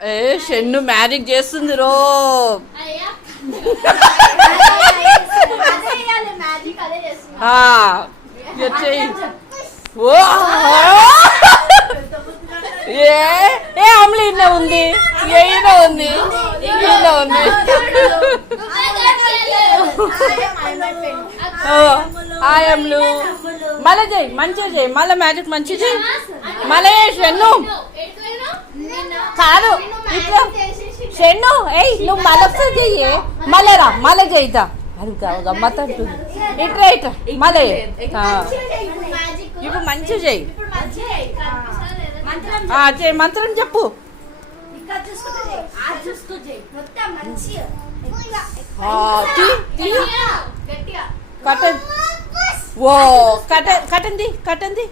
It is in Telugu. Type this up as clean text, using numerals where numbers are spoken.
ఏ షెన్ను మ్యాజిక్ చేస్తుంది రో. ఓ ఏ అమలు ఇన్న ఉంది, ఈయన ఉంది, ఈయన ఉంది. ఆయమ్లు మళ్ళీ చెయ్యి, మంచిగా చెయ్యి, మళ్ళీ మ్యాజిక్ మంచిగా చెయ్యి. మళ్ళీ షెన్ను కాదు ఇట్లా షెన్ను ఏయ్ నువ్వు మళ్ళొకసారి చెయ్యి, మళ్ళీ రా మళ్ళీ చెయ్యితా. అది గమ్మత్ అంటుంది. ఇట్రా ఇట్రా మళ్ళీ ఇప్పుడు మంచిగా చెయ్యి. చెయ్యి మంత్రం చెప్పు. కటన్ ఓ కటంది కటంది